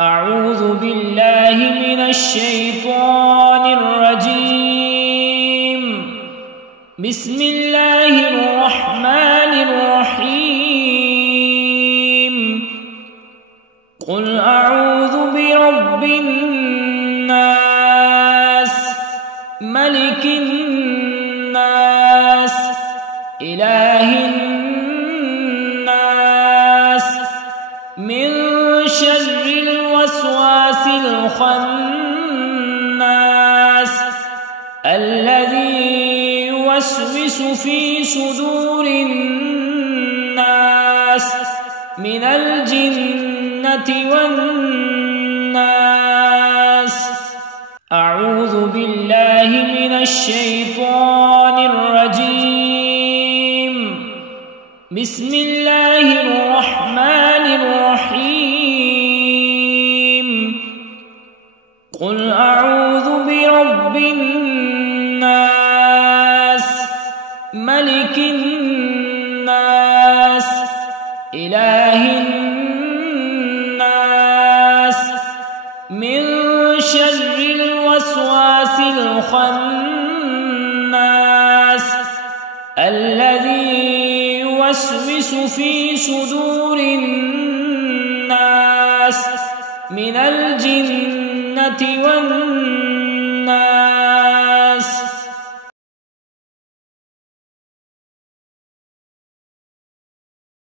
أعوذ بالله من الشيطان الرجيم. بسم الله الرحمن الرحيم. قل أعوذ برب الناس، ملك الناس، إله الناس، من شر الوسواس الخناس الذي يوسوس في صدور الناس من الجنة والناس. أعوذ بالله من الشيطان الرجيم. بسم الله الرحمن الرحيم. قل أعوذ برب الناس، ملك الناس، إله الناس، من شر الوسواس الخناس الذي يوسوس في صدور الناس من الجنة والناس.